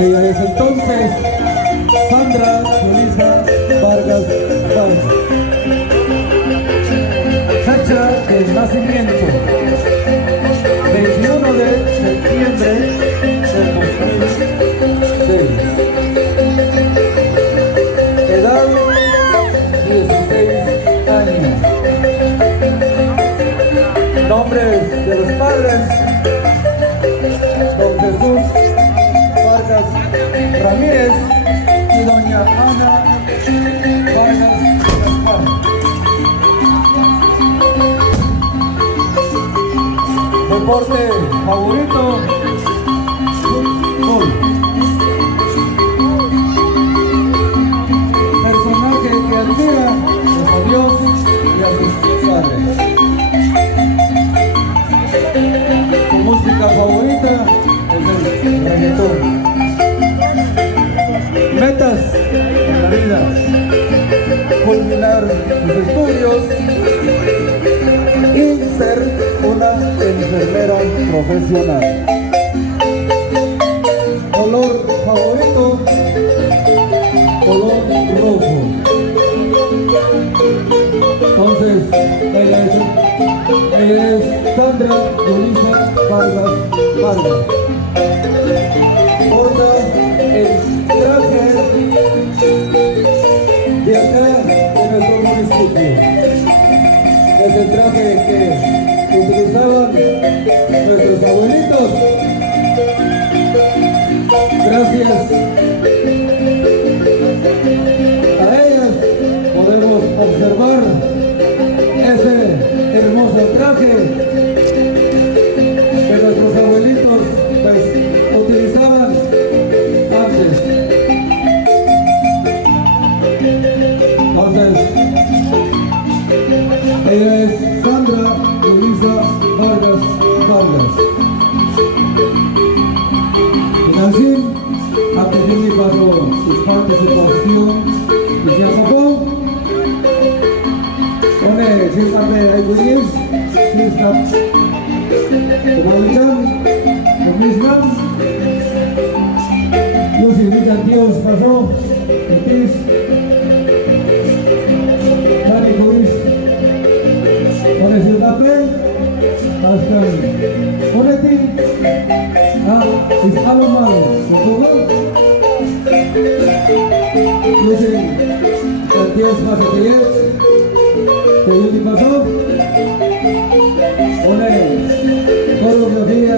Ella es entonces Sandra Yulisa Vargas Vargas. Fecha de nacimiento 21 de septiembre del 2006. Edad 16 años. Nombres de los padres: don Jesús Vargas Ramírez y doña Ana Vargas Gaspar. Deporte favorito: fútbol. Personaje que admira es a Dios y a sus padres. Su música favorita es el reggaetón. Metas en la vida: culminar sus estudios y ser una enfermera profesional. Color favorito: color rojo. Entonces, ella es Sandra Yulisa Vargas Vargas. Porta el traje de acá de nuestro municipio. Es el traje que utilizaban nuestros abuelitos. Gracias a ellas podemos observar ese hermoso traje que nuestros abuelitos pues utilizaban antes. Entonces, ella es Sandra Yulisa Vargas Vargas. Así, a pedir para su participación y se acabó. Pone cierta de Aiguilles, cierta de Malichan, de Mislam. Yo si digan Dios pasó, Betis, Dani Curis, pone cierta fe, hasta Poneti. Es algo malo, ¿no? Dicen que Dios pasa que yo te pasó. Pone coreografía,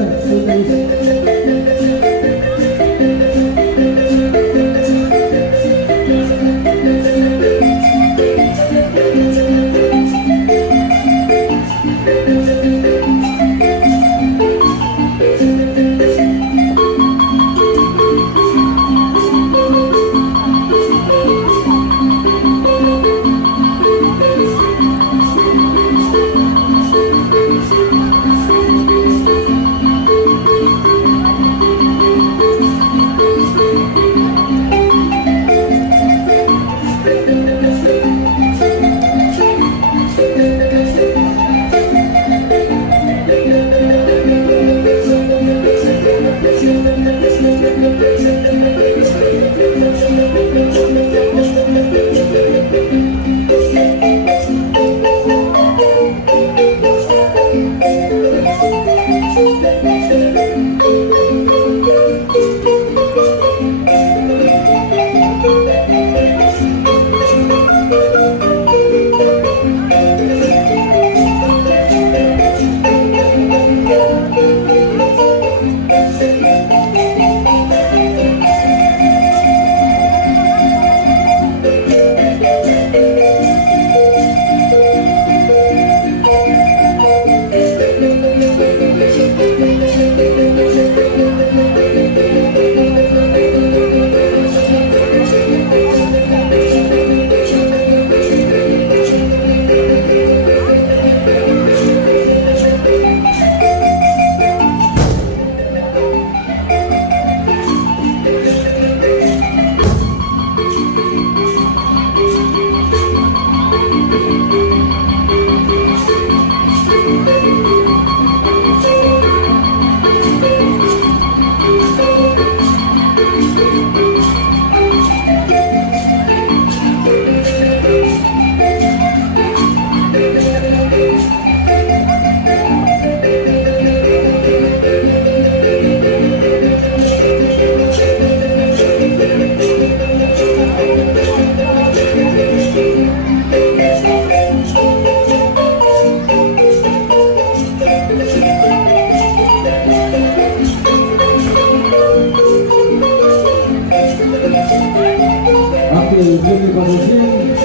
premio patrocinio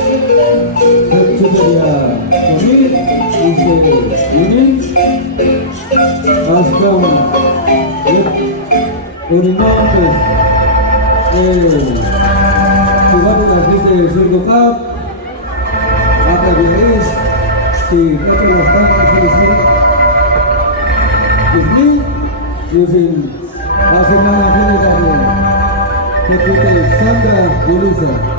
Secretaría Kami Unit Ascom Uninotes Suatu artista del Circo Cup Acá viene si Pepe lo está Disney using Asemana General Secretary Sandra Yulisa.